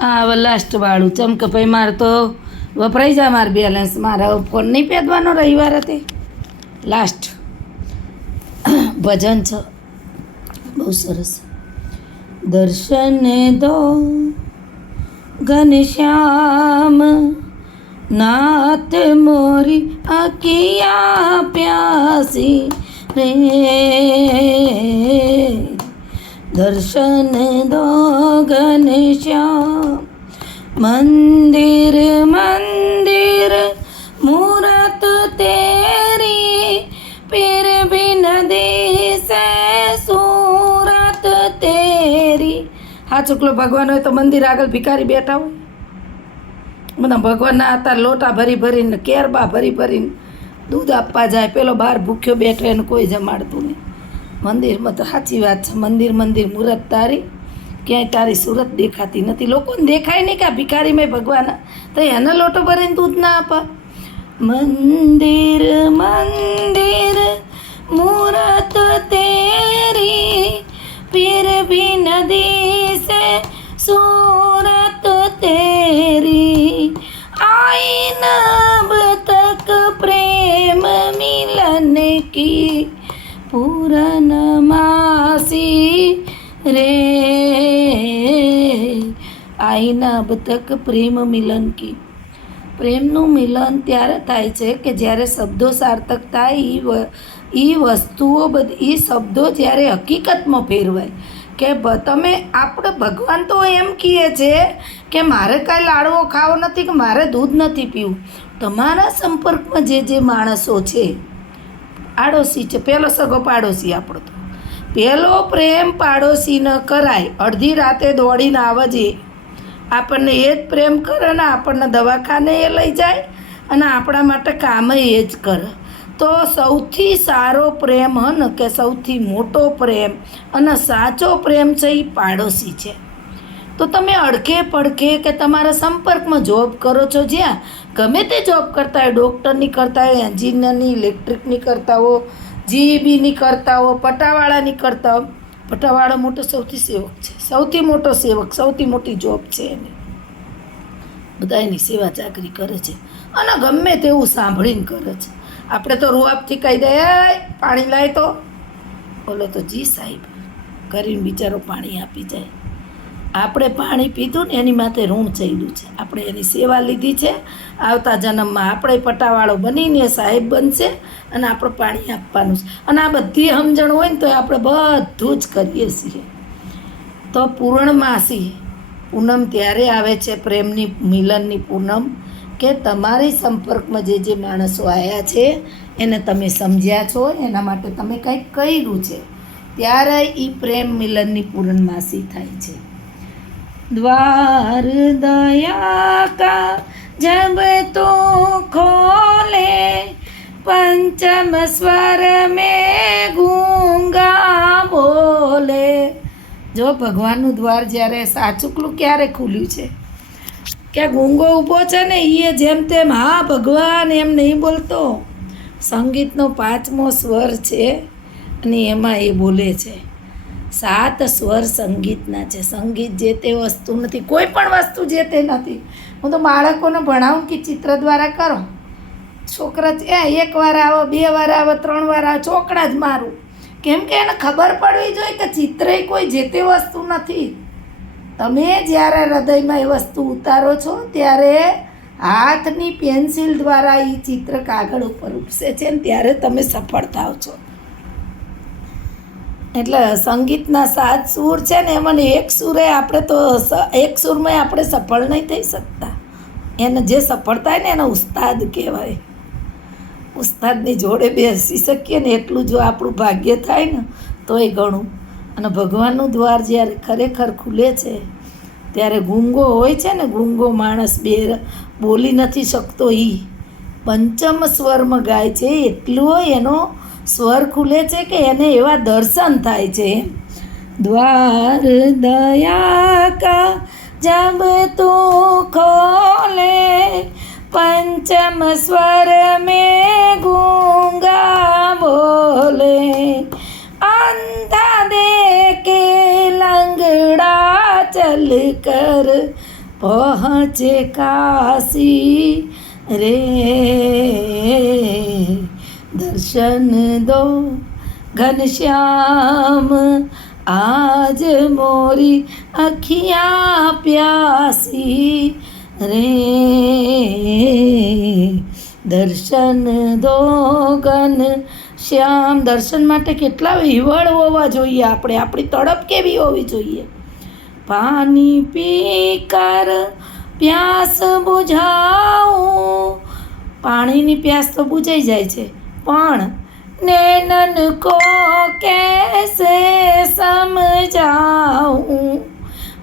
આ લાસ્ટ વાળું ચમકે ભાઈ મારે તો વપરાઈ જાય મારે બેલેન્સ મારા ફોન નહીં પહેરવાનો રવિવાર હતી લાસ્ટ ભજન છે બહુ સરસ દર્શન દો ઘનશ્યામ નાથ મોરી અકિયા પ્યાસી રે દર્શન દો ઘનશ્યામ મંદિર મંદિર મૂરત તેરી પીર બિન દિસે सूरत तेरी હા ચુકલો ભગવાન હોય તો મંદિર આગળ ભિખારી બેઠા હોય બધા ભગવાનના હતા લોટા ભરી ભરીને કેરબા ભરી ભરીને દૂધ આપવા જાય પેલો બહાર ભૂખ્યો બેઠો એને કોઈ જમાડતું નહીં મંદિરમાં તો સાચી વાત છે મંદિર મંદિર મૂરત તારી ક્યાંય તારી સુરત દેખાતી નથી લોકોને દેખાય નહીં કે આ ભિખારીમાં ભગવાન તો એને લોટો ભરીને દૂધ ના આપા મંદિર મંદિર मूरत तेरी पीर भी नदी से सूरत तेरी आई नब तक प्रेम मिलन की पूर्णमासी रे आई नब तक प्रेम मिलन की પ્રેમનું મિલન ત્યારે થાય છે કે જ્યારે શબ્દો સાર્થક થાય એ વસ્તુઓ બધી એ શબ્દો જ્યારે હકીકતમાં ફેરવાય કે તમે આપણે ભગવાન તો એમ કહે છે કે મારે કાંઈ લાડવો ખાવો નથી કે મારે દૂધ નથી પીવું તમારા સંપર્કમાં જે માણસો છે આડોશી છે પહેલો સગો પાડોશી આપણો તો પહેલો પ્રેમ પાડોશી ન કરાય અડધી રાતે દોડીને આવજે આપણને એ જ પ્રેમ કરે ને આપણને દવાખાને એ લઈ જાય અને આપણા માટે કામ એ જ કરે તો સૌથી સારો પ્રેમ ને કે સૌથી મોટો પ્રેમ અને સાચો પ્રેમ છે એ પાડોશી છે તો તમે અડકે પડકે કે તમારા સંપર્કમાં જોબ કરો છો જ્યાં ગમે તે જોબ કરતા હોય ડૉક્ટરની કરતા હોય એન્જિનિયરની ઇલેક્ટ્રિકની કરતા હો જીઈબીની કરતા હો પટાવાળાની કરતા હો પટાવાળો મોટો સૌથી સેવક છે સૌથી મોટો સેવક સૌથી મોટી જોબ છે એની બધા એની સેવા ચાકરી કરે છે અને ગમે તેવું સાંભળીને કરે છે આપણે તો રૂઆબથી કહી દે પાણી લાય તો બોલો તો જી સાહેબ કરીને બિચારો પાણી આપી જાય આપણે પાણી પીધું ને એની માથે ઋણ ચડ્યું છે આપણે એની સેવા લીધી છે આવતા જન્મમાં આપણે પટાવાળો બનીને સાહેબ બનશે અને આપણે પાણી આપવાનું છે અને આ બધી સમજણ હોય ને તો આપણે બધું જ કરીએ છીએ તો પૂર્ણમાસી પૂનમ ત્યારે આવે છે પ્રેમની મિલનની પૂનમ કે તમારી સંપર્કમાં જે માણસો આવ્યા છે એને તમે સમજ્યા છો એના માટે તમે કંઈક કર્યું છે ત્યારે એ પ્રેમ મિલનની પૂર્ણમાસી થાય છે द्वार दया का जब तो खोले पंचम स्वर में गूंगा बोले જો ભગવાનનું દ્વાર જ્યારે સાચુકલું ક્યારે ખુલ્યું છે કે ગૂંગો ઊભો છે ને એ જેમ તેમ હા ભગવાન એમ નહીં બોલતો સંગીતનો 5મો સ્વર છે અને એમાં એ બોલે છે 7 સ્વર સંગીતના છે સંગીત જે તે વસ્તુ નથી કોઈ પણ વસ્તુ જે તે નથી હું તો બાળકોને ભણાવું કે ચિત્ર દ્વારા કરો છોકરા એક વાર આવો 2 વાર આવો 3 વાર આવો ચોકડા જ મારું કેમ કે એને ખબર પડવી જોઈએ કે ચિત્ર એ કોઈ જે તે વસ્તુ નથી તમે જ્યારે હૃદયમાં એ વસ્તુ ઉતારો છો ત્યારે હાથની પેન્સિલ દ્વારા એ ચિત્ર કાગળ ઉપર ઉપસે છે ને ત્યારે તમે સફળ થાવ છો એટલે સંગીતના 7 સૂર છે ને એમાં એક સૂરે આપણે તો એક સૂરમાં આપણે સફળ નહીં થઈ શકતા એને જે સફળ થાય ને એને ઉસ્તાદ કહેવાય ઉસ્તાદની જોડે બેસી શકીએ ને એટલું જો આપણું ભાગ્ય થાય ને તો એ ઘણું અને ભગવાનનું દ્વાર જ્યારે ખરેખર ખુલે છે ત્યારે ગૂંગો હોય છે ને ગૂંગો માણસ બોલી નથી શકતો એ પંચમ સ્વરમાં ગાય છે એટલો એનો સ્વર ખુલે છે કે એને એવા દર્શન થાય છે દ્વાર દયા કા જબ તું ખોલે पंचम स्वर में गूंगा बोले अंधा देखे लंगड़ा चल कर પહોંચે કાશી રે દર્શન દો ઘનશ્યામ આજ મોરી અખિયા પ્યાસી રે દર્શન દો ઘનશ્યામ. દર્શન માટે કેટલા વિવળ હોવા જોઈએ આપણે, આપણી તડપ કેવી હોવી જોઈએ. પાણી પી કર પ્યાસ બુઝાઉં, પાણીની પ્યાસ તો બુઝાઈ જાય છે, પણ નैनन को कैसे समझाऊं,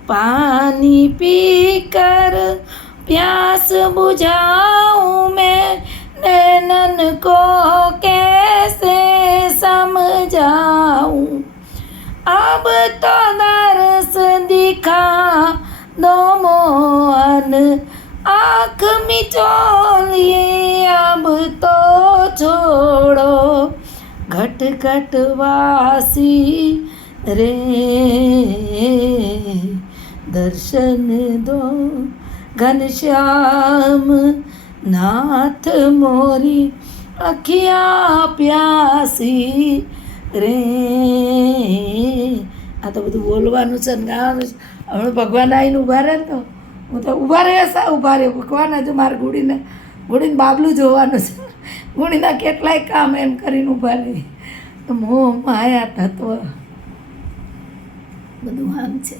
पानी पी कर प्यास बुझाऊं मैं, नैनन को कैसे समझाऊं. अब तो दरस दिखा दो मोहन, आँख मिचोली अब तो छोड़ो, घट घट वासी रे दर्शन दो घनश्याम नाथ मोरी अखिया प्यासी રે. આ તો બધું બોલવાનું છે ને ગાવાનું છે. હમણાં ભગવાન આવીને ઊભા રહે તો હું તો ઊભા રહે ભગવાન હજુ મારે ગુડીને બાબલું જોવાનું છે. ગુડીના કેટલાય કામ એમ કરીને ઊભા રહે. તો મોહ માયા તત્વ બધું આમ છે.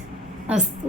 અસ્તુ.